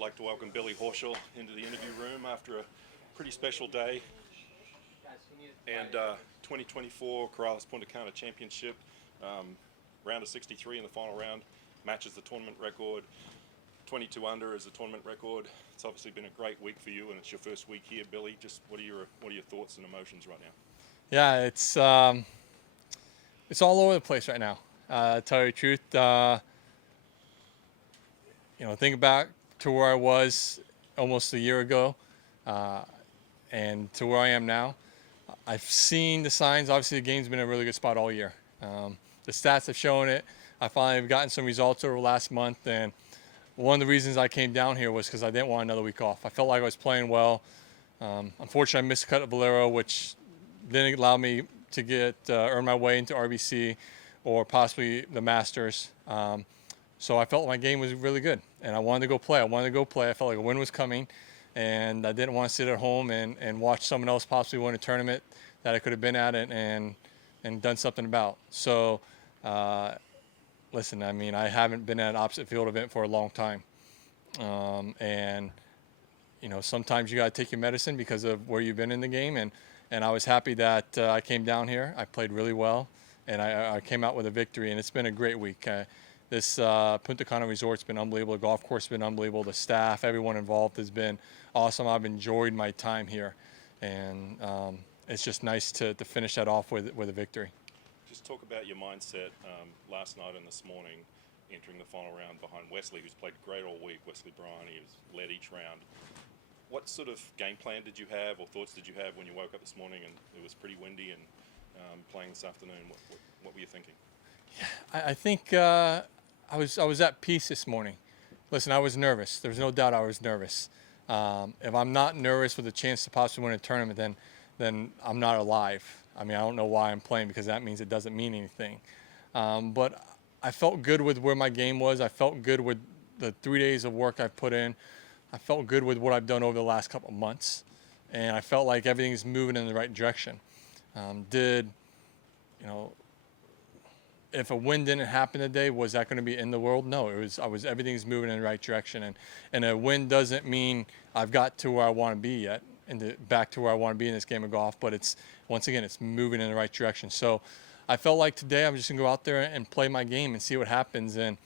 would like to welcome Billy Horschel into the interview room after a pretty special day. And 2024 Corrales Puntacana Championship, round of 63 in the final round, matches the tournament record. 22 under is the tournament record. It's obviously been a great week for you, and it's your first week here, Billy. Just what are your thoughts and emotions right now? Yeah, it's all over the place right now. To tell you the truth, think back to where I was almost a year ago, and to where I am now. I've seen the signs. Obviously, the game's been in a really good spot all year. The stats have shown it. I finally have gotten some results over the last month, and one of the reasons I came down here was because I didn't want another week off. I felt like I was playing well. Unfortunately, I missed a cut at Valero, which didn't allow me to earn my way into RBC or possibly the Masters. So I felt my game was really good, and I wanted to go play. I felt like a win was coming, and I didn't want to sit at home and watch someone else possibly win a tournament that I could have been at and done something about. So, listen, I mean, I haven't been at an opposite field event for a long time. And, sometimes you got to take your medicine because of where you've been in the game. And I was happy that I came down here. I played really well, and I came out with a victory, and it's been a great week. This Puntacana resort's been unbelievable. The golf course has been unbelievable. The staff, everyone involved has been awesome. I've enjoyed my time here, and it's just nice to finish that off with a victory. Just talk about your mindset last night and this morning, entering the final round behind Wesley, who's played great all week. Wesley Bryan, he was led each round. What sort of game plan did you have, or thoughts did you have when you woke up this morning and it was pretty windy and playing this afternoon? What were you thinking? Yeah, I think I was at peace this morning. Listen, I was nervous. There's no doubt I was nervous. If I'm not nervous with a chance to possibly win a tournament, then I'm not alive. I mean, I don't know why I'm playing, because that means it doesn't mean anything. But I felt good with where my game was. I felt good with the 3 days of work I've put in. I felt good with what I've done over the last couple of months. And I felt like everything's moving in the right direction. If a win didn't happen today, was that going to be in the world? No, everything's moving in the right direction. And a win doesn't mean I've got to where I want to be yet, and back to where I want to be in this game of golf. But once again, it's moving in the right direction. So I felt like today I'm just going to go out there and play my game and see what happens. And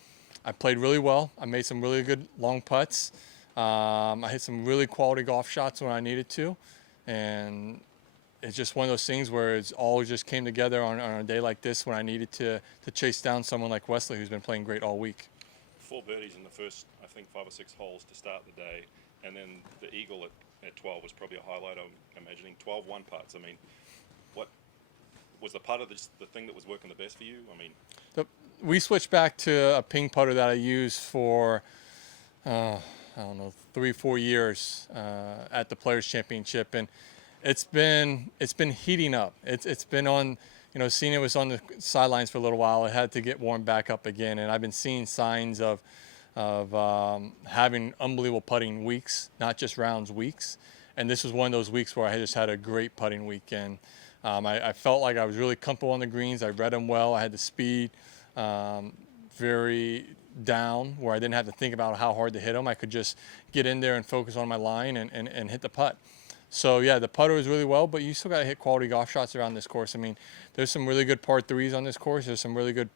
I played really well. I made some really good long putts. I hit some really quality golf shots when I needed to. And it's just one of those things where it's all just came together on a day like this when I needed to chase down someone like Wesley, who's been playing great all week. 4 birdies in the first, I think, 5 or 6 holes to start the day. And then the eagle at 12 was probably a highlight, I'm imagining. 12 one-putts. I mean, what was the putter the thing that was working the best for you? I mean, we switched back to a ping putter that I used for, I don't know, 3-4 years at the Players Championship, and it's been heating up. It's been on, seeing it was on the sidelines for a little while. It had to get warmed back up again, and I've been seeing signs of having unbelievable putting weeks, not just rounds, weeks. And this was one of those weeks where I just had a great putting week, and I felt like I was really comfortable on the greens. I read them well. I had the speed very down, where I didn't have to think about how hard to hit them. I could just get in there and focus on my line and hit the putt. So yeah, the putter was really well, but you still got to hit quality golf shots around this course. I mean, there's some really good par 3s on this course. There's some really good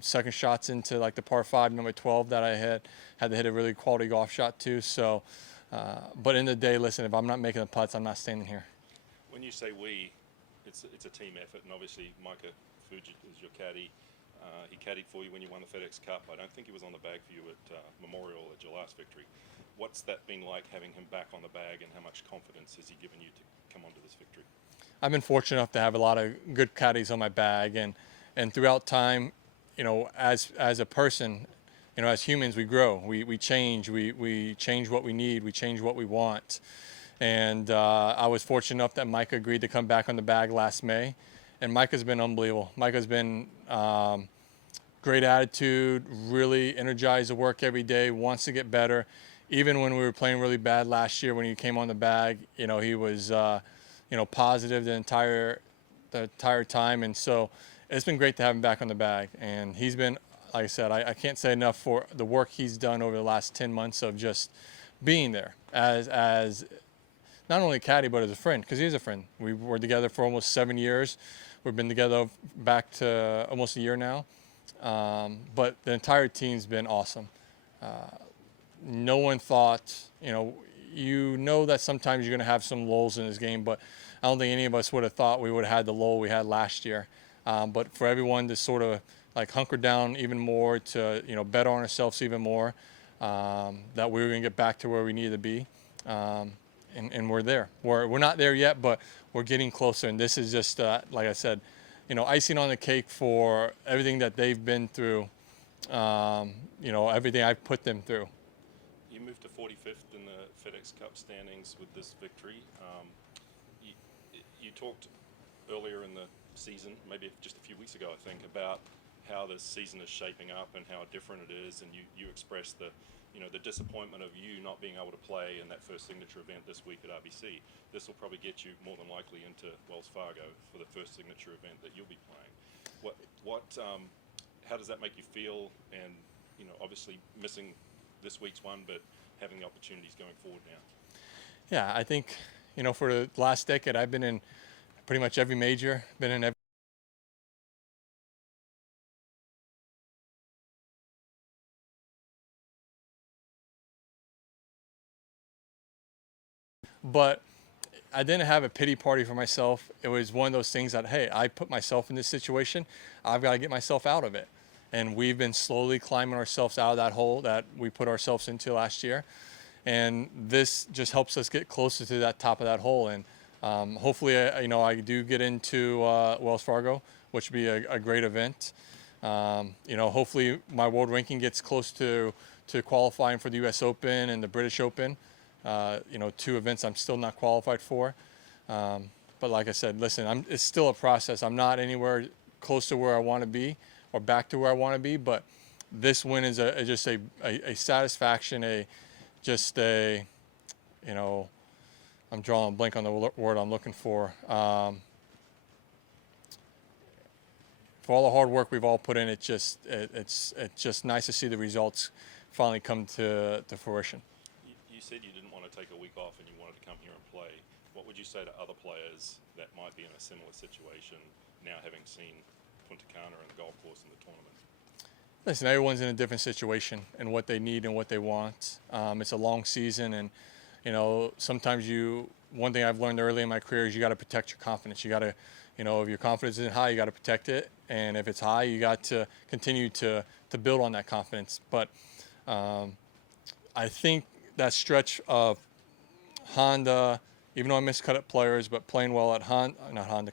second shots into like the par 5, number 12 that I had to hit a really quality golf shot too. So, but in the day, listen, if I'm not making the putts, I'm not standing here. When you say we, it's a team effort, and obviously Micah Fuji is your caddy. He caddied for you when you won the FedEx Cup. I don't think he was on the bag for you at Memorial at your last victory. What's that been like, having him back on the bag, and how much confidence has he given you to come onto this victory? I've been fortunate enough to have a lot of good caddies on my bag, and throughout time, as a person, as humans, we grow, we change, we change what we need, we change what we want. And I was fortunate enough that Micah agreed to come back on the bag last May, and Micah's been unbelievable. Micah's been great attitude, really energized to work every day, wants to get better. Even when we were playing really bad last year, when he came on the bag, he was, positive the entire time. And so it's been great to have him back on the bag. And he's been, like I said, I can't say enough for the work he's done over the last 10 months of just being there as not only a caddy but as a friend, because he's a friend. We were together for almost 7 years. We've been together back to almost a year now. But the entire team's been awesome. No one thought, you know that sometimes you're going to have some lulls in this game, but I don't think any of us would have thought we would have had the lull we had last year. But for everyone to sort of like hunker down even more, to bet on ourselves even more, that we were going to get back to where we needed to be, and we're there. We're not there yet, but we're getting closer. And this is just like I said, icing on the cake for everything that they've been through. Everything I've put them through. You moved to 45th in the FedEx Cup standings with this victory. You talked earlier in the season, maybe just a few weeks ago, I think, about how this season is shaping up and how different it is, and you expressed the disappointment of you not being able to play in that first signature event this week at RBC. This will probably get you more than likely into Wells Fargo for the first signature event that you'll be playing. How does that make you feel? And obviously missing this week's one, but having the opportunities going forward now. Yeah, I think for the last decade I've been in pretty much every major, been in every. But I didn't have a pity party for myself. It was one of those things that, hey, I put myself in this situation. I've got to get myself out of it. And we've been slowly climbing ourselves out of that hole that we put ourselves into last year. And this just helps us get closer to that top of that hole. And hopefully, I do get into Wells Fargo, which would be a great event. Hopefully my world ranking gets close to qualifying for the U.S. Open and the British Open. 2 events I'm still not qualified for. But like I said, listen, it's still a process. I'm not anywhere close to where I want to be or back to where I want to be. But this win is just a satisfaction, I'm drawing a blank on the word I'm looking for. For all the hard work we've all put in, it's just nice to see the results finally come to fruition. You said you didn't want to take a week off and you wanted to come here and play. What would you say to other players that might be in a similar situation now, having seen Puntacana and the golf course in the tournament? Listen, everyone's in a different situation and what they need and what they want. It's a long season, and sometimes one thing I've learned early in my career is you got to protect your confidence. You got to, if your confidence isn't high, you got to protect it, and if it's high, you got to continue to build on that confidence. But I think that stretch of Honda, even though I miscut at players, but playing well at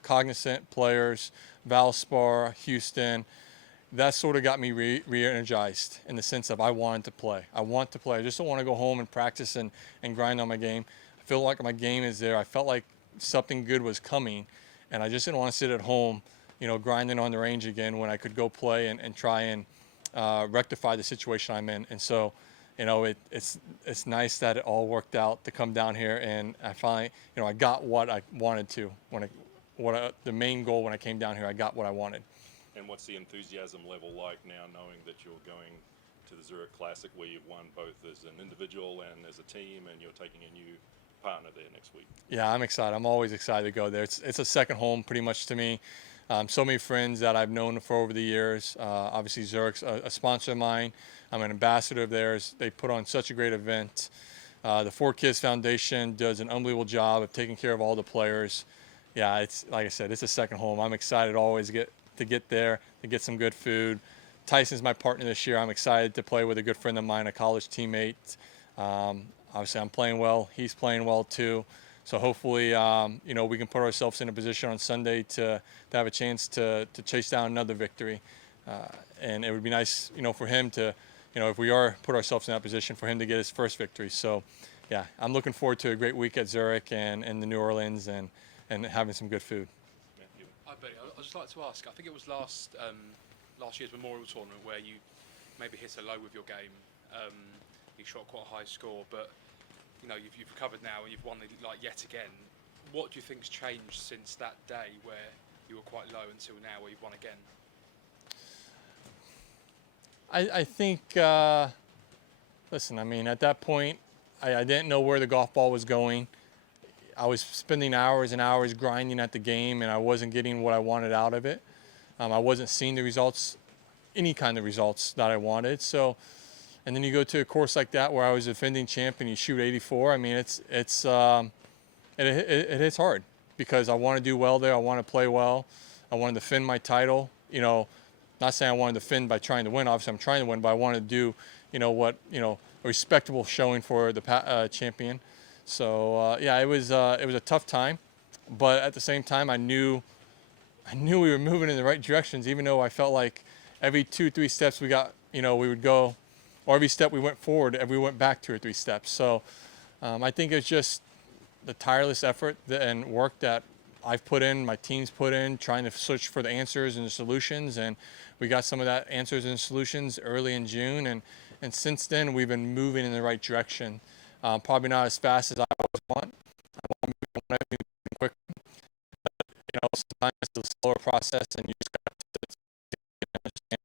Cognizant, players, Valspar, Houston, that sort of got me re-energized in the sense of I wanted to play. I want to play. I just don't want to go home and practice and grind on my game. I feel like my game is there. I felt like something good was coming, and I just didn't want to sit at home, grinding on the range again when I could go play and try and rectify the situation I'm in. And so, it's nice that it all worked out to come down here, and I finally, I got what I wanted to. The main goal when I came down here, I got what I wanted. And what's the enthusiasm level like now, knowing that you're going to the Zurich Classic, where you've won both as an individual and as a team, and you're taking a new partner there next week? Yeah, I'm excited. I'm always excited to go there. It's a second home pretty much to me. So many friends that I've known for over the years. Obviously, Zurich's a sponsor of mine. I'm an ambassador of theirs. They put on such a great event. The 4Kids Foundation does an unbelievable job of taking care of all the players. Yeah, it's like I said, it's a second home. I'm excited always to get there, to get some good food. Tyson's my partner this year. I'm excited to play with a good friend of mine, a college teammate. Obviously, I'm playing well. He's playing well too. So hopefully, we can put ourselves in a position on Sunday to have a chance to chase down another victory. And it would be nice, for him to, if we are put ourselves in that position, for him to get his first victory. So, yeah, I'm looking forward to a great week at Zurich and the New Orleans and having some good food. Hi, Buddy. I'd just like to ask, I think it was last year's Memorial Tournament where you maybe hit a low with your game. You shot quite a high score, but you've recovered now and you've won yet again. What do you think's changed since that day where you were quite low until now where you've won again? I think, listen, at that point, I didn't know where the golf ball was going. I was spending hours and hours grinding at the game, and I wasn't getting what I wanted out of it. I wasn't seeing the results, any kind of results that I wanted. So, and then you go to a course like that where I was defending champ and you shoot 84. I mean, it hits hard because I want to do well there. I want to play well. I want to defend my title. You know, not saying I want to defend by trying to win. Obviously, I'm trying to win, but I want to do, a respectable showing for the champion. So yeah, it was a tough time, but at the same time, I knew we were moving in the right directions. Even though I felt like every 2-3 steps we got, we would go, or every step we went forward, we went back 2 or 3 steps. So I think it's just the tireless effort and work that I've put in, my team's put in, trying to search for the answers and the solutions. And we got some of that answers and solutions early in June. And since then, we've been moving in the right direction. Probably not as fast as I always want. I want to move quick. Sometimes it's a slower process, and you just got to understand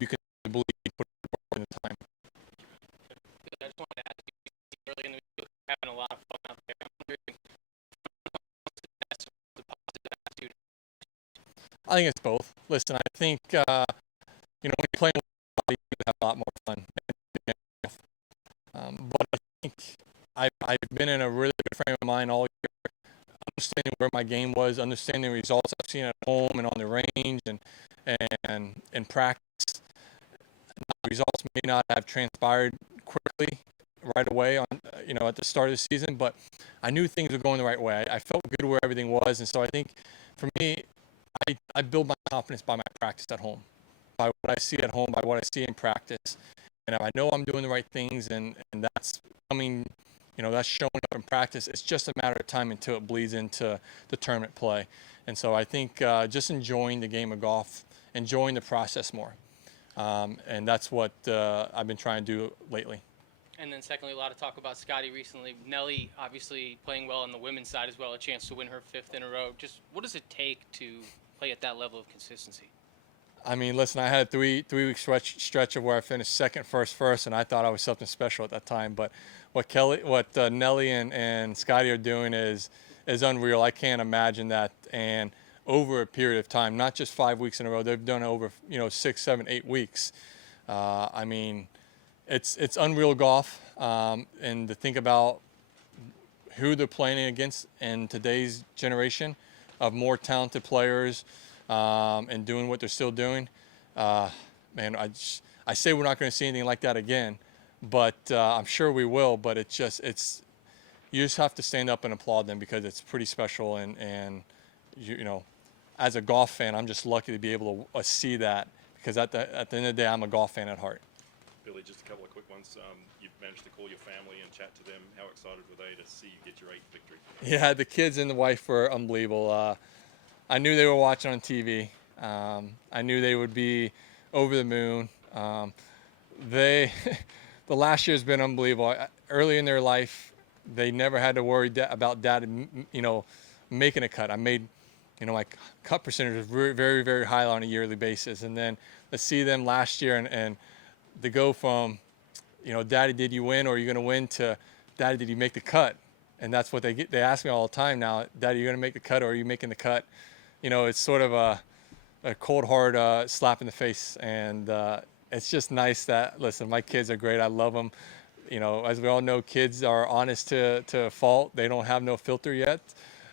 you can believe you put in the time. I just wanted to ask you early in the week, having a lot of fun out there. I'm wondering, the positive attitude. I think it's both. Listen, I think when you're playing with somebody, you have a lot more fun. But I think I've been in a really good frame of mind all year, understanding where my game was, understanding the results I've seen at home and on the range and in practice. The results may not have transpired quickly right away at the start of the season, but I knew things were going the right way. I felt good where everything was, and so I think for me, I build my confidence by my practice at home, by what I see at home, by what I see in practice. And if I know I'm doing the right things and that's coming, that's showing up in practice, it's just a matter of time until it bleeds into the tournament play. And so I think just enjoying the game of golf, enjoying the process more. And that's what I've been trying to do lately. And then secondly, a lot of talk about Scotty recently. Nelly obviously playing well on the women's side as well, a chance to win her 5th in a row. Just what does it take to play at that level of consistency? I mean, listen, I had a three-week stretch of where I finished second, first, and I thought I was something special at that time. But what Nelly and Scotty are doing is unreal. I can't imagine that. And over a period of time, not just 5 weeks in a row, they've done it over 6, 7, 8 weeks. I mean, it's unreal golf. And to think about who they're playing against in today's generation of more talented players. And doing what they're still doing, man, I say we're not going to see anything like that again, but I'm sure we will. But you just have to stand up and applaud them because it's pretty special. And as a golf fan, I'm just lucky to be able to see that because at the end of the day, I'm a golf fan at heart. Billy, just a couple of quick ones. You've managed to call your family and chat to them. How excited were they to see you get your 8th victory? Yeah, the kids and the wife were unbelievable. I knew they were watching on TV. I knew they would be over the moon. The last year's been unbelievable. Early in their life, they never had to worry about dad, making a cut. I made, my cut percentage was very, very, very high on a yearly basis. And then to see them last year and to go from, Daddy, did you win or are you going to win to Daddy, did you make the cut? And that's what they ask me all the time now. Daddy, are you going to make the cut or are you making the cut? It's sort of a cold hard slap in the face, and it's just nice that, listen, my kids are great. I love them. As we all know, kids are honest to a fault. They don't have no filter yet,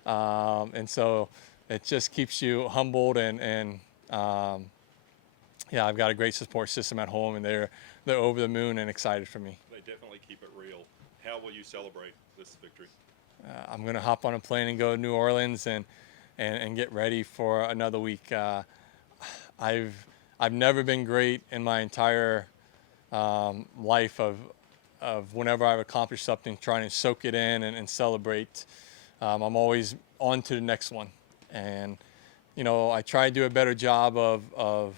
and so it just keeps you humbled. And yeah, I've got a great support system at home, and they're over the moon and excited for me. They definitely keep it real. How will you celebrate this victory? I'm going to hop on a plane and go to New Orleans and get ready for another week. I've never been great in my entire life of whenever I've accomplished something, trying to soak it in and celebrate. I'm always on to the next one. And, I try to do a better job of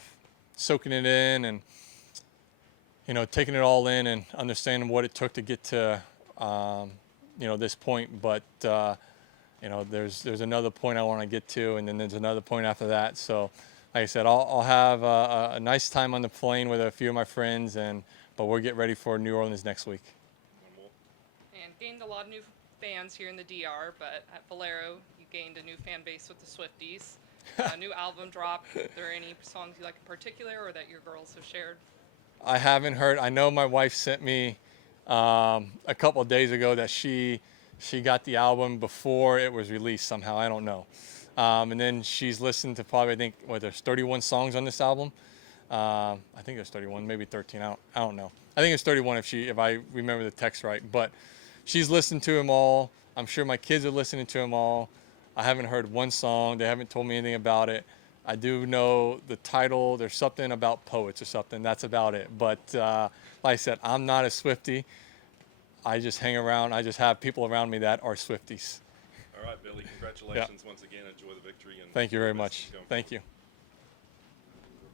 soaking it in and, taking it all in and understanding what it took to get to, this point. But, there's another point I want to get to, and then there's another point after that. So, like I said, I'll have a nice time on the plane with a few of my friends and but we'll get ready for New Orleans next week. One more. And gained a lot of new fans here in the DR, but at Valero, you gained a new fan base with the Swifties. A new album dropped. Are there any songs you like in particular or that your girls have shared? I haven't heard. I know my wife sent me a couple of days ago that she got the album before it was released somehow. I don't know. And then she's listened to probably, I think, there's 31 songs on this album. I think there's 31, maybe 13. I don't know. I think it's 31 if I remember the text right. But she's listened to them all. I'm sure my kids are listening to them all. I haven't heard one song. They haven't told me anything about it. I do know the title. There's something about poets or something. That's about it. But like I said, I'm not a Swiftie. I just hang around. I just have people around me that are Swifties. All right, Billy. Congratulations once again. Enjoy the victory. And Thank you very best much. going forward. Thank you.